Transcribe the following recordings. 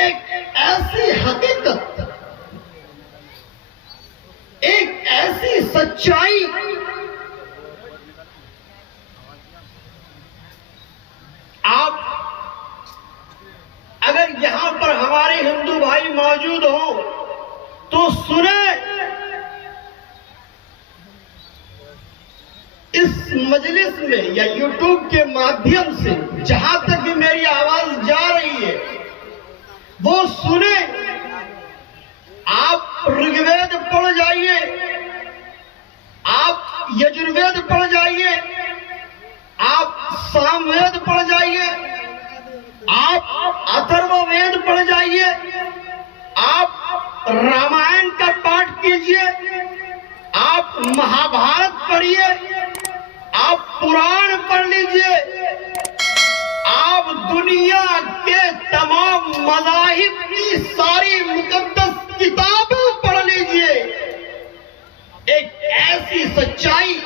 ایک ایسی حقیقت، ایک ایسی سچائی آپ اگر یہاں پر ہمارے ہندو بھائی موجود ہوں تو سنیں، اس مجلس میں یا یوٹیوب کے مادھیم سے جہاں تک بھی میری آواز جا رہی ہے وہ سنیں۔ آپ رگ وید پڑھ جائیے، آپ یجروید پڑھ جائیے، آپ سام وید پڑھ جائیے، آپ اتھرو وید پڑھ جائیے، آپ رامائن کا پاٹھ کیجئے، آپ مہابھارت پڑھیے، آپ پران پڑھ لیجئے، آپ دنیا کے تمام مذاہب کی ساری مقدس کتابیں پڑھ لیجئے۔ ایک ایسی سچائی،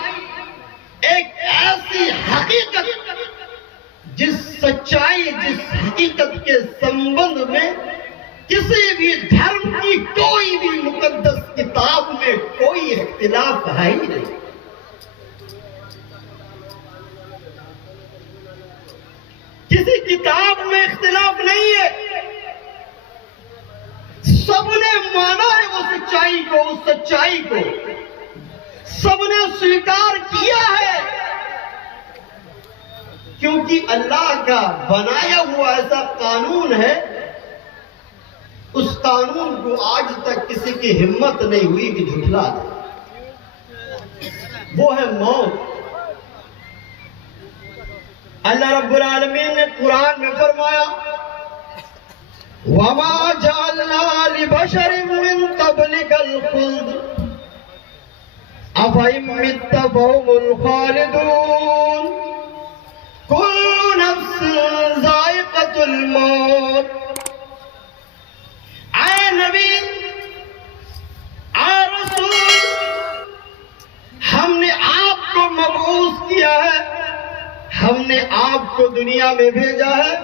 ایک ایسی حقیقت، جس سچائی، جس حقیقت کے سمبند میں کسی بھی دھرم کی کوئی بھی مقدس کتاب میں کوئی اختلاف ہے ہی نہیں۔ کسی کتاب میں اختلاف نہیں ہے، سب نے مانا ہے وہ سچائی کو، اس سچائی کو سب نے سویکار کیا ہے، کیونکہ اللہ کا بنایا ہوا ایسا قانون ہے، اس قانون کو آج تک کسی کی ہمت نہیں ہوئی کہ جھٹلا دے، وہ ہے موت۔ اللہ رب العالمین نے قرآن میں فرمایا وَمَا جَعَلْنَا لِبَشَرٍ مِّن قَبْلِكَ الْخُلْدَ أَفَإِن مِّتَّ فَهُمُ الْخَالِدُونَ كُلُّ نَفْسٍ ذَائِقَةُ الْمَوْتِ۔ اے نبی، اے رسول، ہم نے آپ کو مبعوث کیا ہے، ہم نے آپ کو دنیا میں بھیجا ہے۔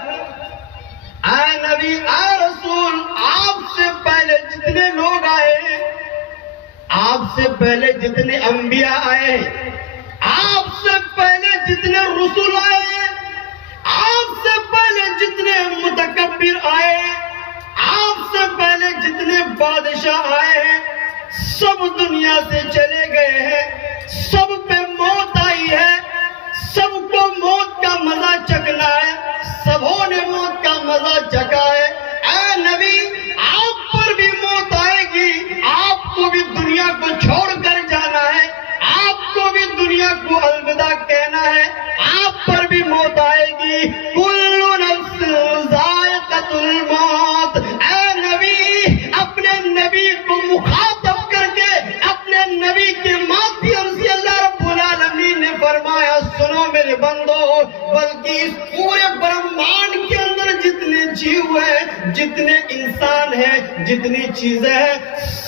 اے نبی، اے رسول، آپ سے پہلے جتنے لوگ آئے ہیں، آپ سے پہلے جتنے انبیاء آئے ہیں، آپ سے پہلے جتنے رسول آئے ہیں، آپ سے پہلے جتنے متکبر آئے ہیں، آپ سے پہلے جتنے بادشاہ آئے ہیں، سب دنیا سے چلے گئے ہیں، سب پہ موت آئی ہے، سب کو موت کا مزہ چکھنا ہے، سبوں نے موت کا مزہ چکھا ہے۔ اے نبی، آپ پر بھی موت آئے گی، آپ کو بھی دنیا کو چھوڑ کر جانا ہے، آپ کو بھی دنیا کو الوداع کہنا ہے، آپ پر بھی موت آئے گی۔ کل نفس ذائقۃ الموت۔ اے نبی، اپنے نبی کو مخاطب کر کے، اپنے نبی کے مادھیم سے اللہ رب العالمین نے فرمایا سنو میرے بندو، بلکہ اس پورے برہمانڈ کے اندر جتنے جیو ہیں، جتنے انسان ہیں، جتنی چیزیں ہیں،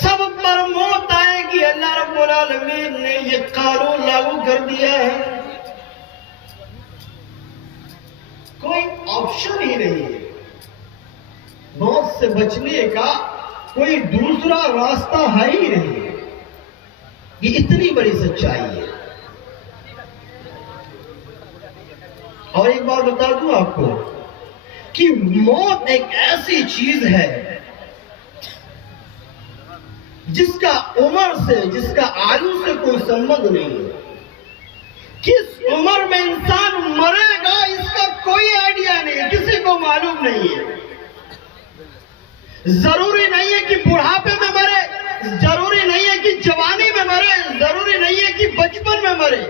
سب پر موت آئے گی۔ اللہ رب العالمین نے یہ قانون لاگو کر دیا ہے، کوئی آپشن ہی نہیں ہے، موت سے بچنے کا کوئی دوسرا راستہ ہے ہی نہیں۔ یہ اتنی بڑی سچائی ہے۔ اور ایک بار بتا دوں آپ کو کہ موت ایک ایسی چیز ہے جس کا عمر سے، جس کا آیو سے کوئی سمبند نہیں ہے۔ کس عمر میں انسان مرے گا اس کا کوئی آئیڈیا نہیں ہے، کسی کو معلوم نہیں ہے۔ ضروری نہیں ہے کہ بڑھاپے میں مرے، ضروری نہیں ہے کہ جوانی میں مرے، ضروری نہیں ہے کہ بچپن میں مرے،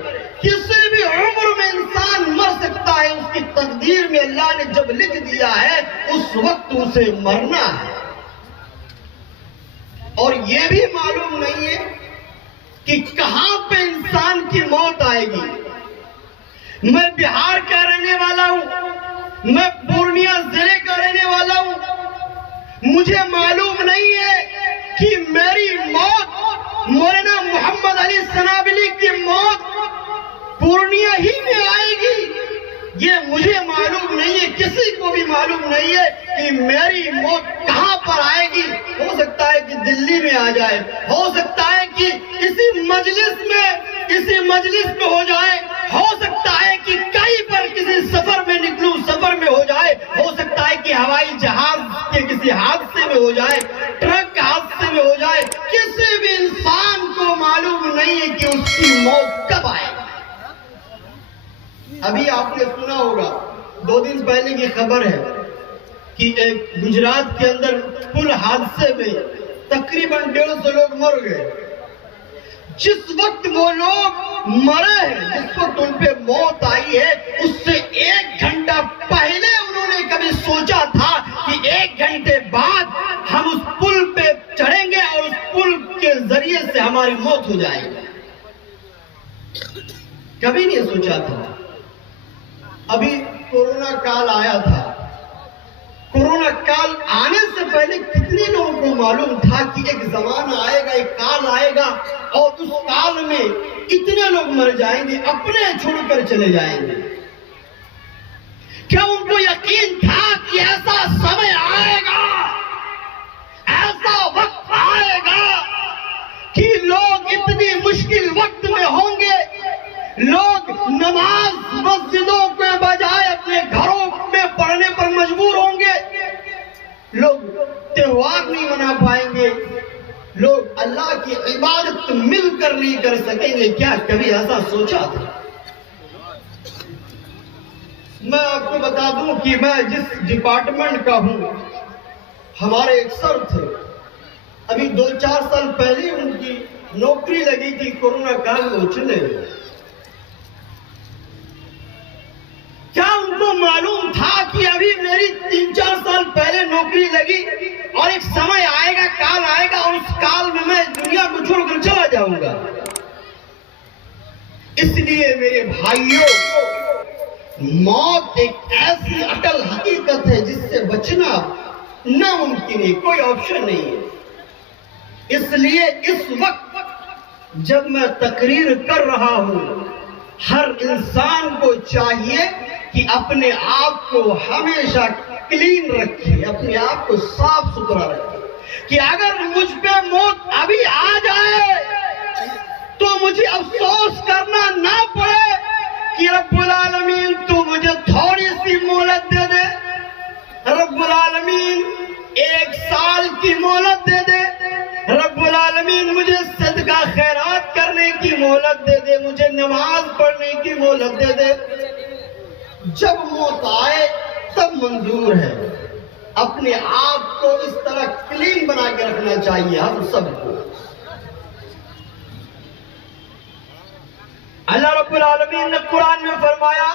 کسی بھی عمر میں انسان مر سکتا ہے۔ اس کی تقدیر میں اللہ نے جب لکھ دیا ہے اس وقت اسے مرنا ہے۔ اور یہ بھی معلوم نہیں ہے کہ کہاں پہ انسان کی موت آئے گی۔ میں بہار کا رہنے والا ہوں، میں پورنیہ ضلع کا رہنے والا ہوں، مجھے معلوم نہیں ہے کہ میری موت، مولانا محمد علی سنابلی کی موت پورنیہ ہی میں آئے گی، یہ مجھے معلوم نہیں ہے، کسی کو بھی معلوم نہیں ہے۔ کہ میری موت کہاں پر آئے گی. ہو سکتا ہے کہ دلی میں آ جائے, ہو سکتا ہے کہ کسی مجلس میں ہو جائے, ہو سکتا ہے کہ کہیں پر کسی سفر میں نکلوں, سفر میں ہو جائے, ہو سکتا ہے کہ ہوائی جہاز کے کسی حادثے میں ہو جائے, ٹرک حادثے میں ہو جائے. کسی بھی انسان کو معلوم نہیں ہے کہ اس کی موت کب آئے. ابھی آپ نے سنا ہوگا, 2 دن پہلے کی خبر ہے کہ ایک گجرات کے اندر پل حادثے میں تقریباً 150 لوگ مر گئے. جس وقت وہ لوگ مرے ہیں, جس وقت ان پہ موت آئی ہے, اس سے 1 گھنٹہ پہلے انہوں نے کبھی سوچا تھا کہ 1 گھنٹے بعد ہم اس پل پہ چڑھیں گے اور اس پل کے ذریعے سے ہماری موت ہو جائے گی؟ کبھی نہیں سوچا تھا. ابھی کورونا کال آیا تھا. کورونا کال آنے سے پہلے کتنے لوگوں کو معلوم تھا کہ ایک زمانہ آئے گا, ایک کال آئے گا اور اس کال میں اتنے لوگ مر جائیں گے, اپنے چھوڑ کر چلے جائیں گے؟ کیا ان کو یقین تھا کہ ایسا سمے آئے گا, ایسا وقت آئے گا کہ لوگ اتنی مشکل وقت میں ہوں گے, لوگ نماز مسجدوں کے بجائے اپنے گھروں میں پڑھنے پر مجبور ہوں گے, لوگ تہوار نہیں منا پائیں گے, لوگ اللہ کی عبادت مل کر نہیں کر سکیں گے؟ کیا کبھی ایسا سوچا تھا؟ میں آپ کو بتا دوں کہ میں جس ڈپارٹمنٹ کا ہوں, ہمارے ایک سر تھے, ابھی 2-4 سال پہلے ان کی نوکری لگی تھی, کورونا کال میں چلے گئے. کیا ان کو معلوم تھا کہ ابھی میری 3-4 سال پہلے نوکری لگی اور ایک سمے آئے گا, کال آئے گا, اور اس کال میں دنیا کو چھوڑ کر چلا جاؤں گا؟ اس لیے میرے بھائیوں, موت ایک ایسی اٹل حقیقت ہے جس سے بچنا ناممکن ہے, کوئی آپشن نہیں ہے. اس لیے اس وقت جب میں تقریر کر رہا ہوں, ہر انسان کو چاہیے کہ اپنے آپ کو ہمیشہ کلین رکھے, اپنے آپ کو صاف ستھرا رکھے, کہ اگر مجھ پہ موت ابھی آ جائے تو مجھے افسوس کرنا نہ پڑے کہ رب العالمین تو مجھے تھوڑی سی مہلت دے دے, رب العالمین 1 سال کی مہلت دے دے, رب العالمین مجھے صدقہ خیرات کرنے کی مہلت دے دے, مجھے نماز پڑھنے کی مہلت دے دے. جب موت آئے تب منظور ہے. اپنے آپ کو اس طرح کلین بنا کے رکھنا چاہیے ہم سب کو. اللہ رب العالمین نے قرآن میں فرمایا,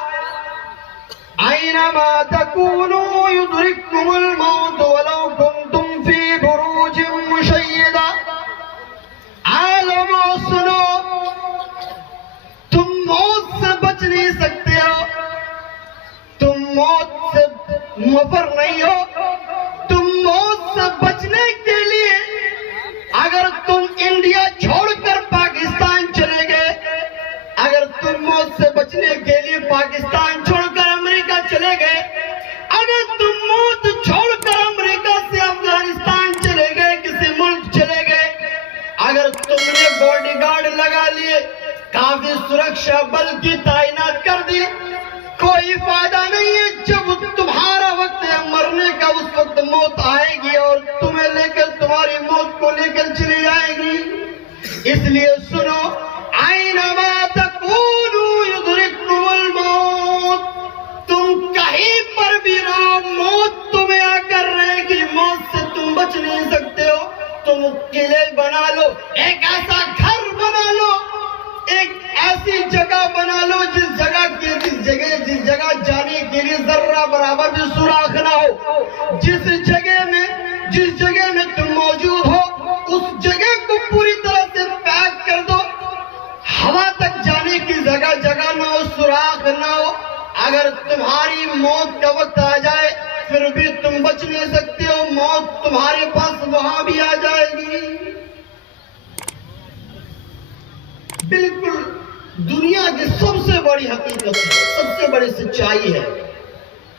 اینما تکونوا یدرککم الموت ولو کنتم فی بروج مشیدہ. عالمو سنو, تم موت سے بچ نہیں سکتے ہو, تم موت سے مفر نہیں ہو. تم موت سے بچنے کے لیے اگر تم انڈیا چھوڑ کر پاکستان چلے گئے, اگر تم موت سے بچنے کے لیے پاکستان چھوڑ کر امریکہ چلے گئے, اگر تم موت چھوڑ کر امریکہ سے افغانستان چلے گئے, کسی ملک چلے گئے, اگر تم نے باڈی گارڈ لگا لیے, کافی سرکشا بل کی تعینات کر دی, کوئی فائدہ نہیں ہے. جب تمہارا وقت ہے مرنے کا, اس وقت موت آئے گی اور تمہیں لے کر, تمہاری موت کو لے کر چلی جائے گی. اس لیے سنو, اینما تکونوا یدرککم الموت, تم کہیں پر بھی رہو, موت تمہیں آ کر رہے گی, موت سے تم بچ نہیں سکتے ہو. تم قلعے بنا لو, ایک ایسا گھر بنا لو, ایک ایسی جگہ بنا لو جس جگہ جانے کے لیے ذرہ برابر بھی سوراخ نہ ہو. جس جگہ میں تم موجود ہو, اس جگہ کو پوری طرح سے پیک کر دو, ہوا تک جانے کی جگہ نہ ہو, سوراخ نہ ہو. اگر تمہاری موت کا وقت آ جائے پھر بھی تم بچ نہیں سکتے ہو, موت تمہارے پاس وہاں بھی آ جائے گی. بالکل دنیا کی سب سے بڑی حقیقت ہے, سب سے بڑی سچائی ہے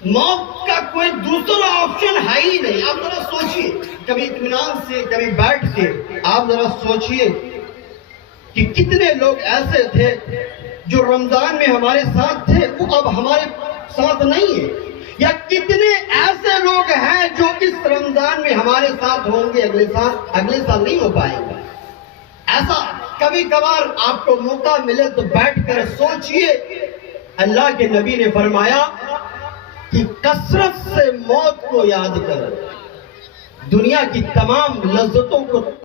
موت کا کوئی دوسرا آپشن ہے ہی نہیں. آپ ذرا سوچئے, کبھی اطمینان سے کبھی بیٹھ کے آپ ذرا سوچئے کہ کتنے لوگ ایسے تھے جو رمضان میں ہمارے ساتھ تھے, وہ اب ہمارے ساتھ نہیں ہیں, یا کتنے ایسے لوگ ہیں جو اس رمضان میں ہمارے ساتھ ہوں گے, اگلے سال نہیں ہو پائیں گے. ایسا کبھی کبھار آپ کو موقع ملے تو بیٹھ کر سوچئے. اللہ کے نبی نے فرمایا کہ کثرت سے موت کو یاد کر, دنیا کی تمام لذتوں کو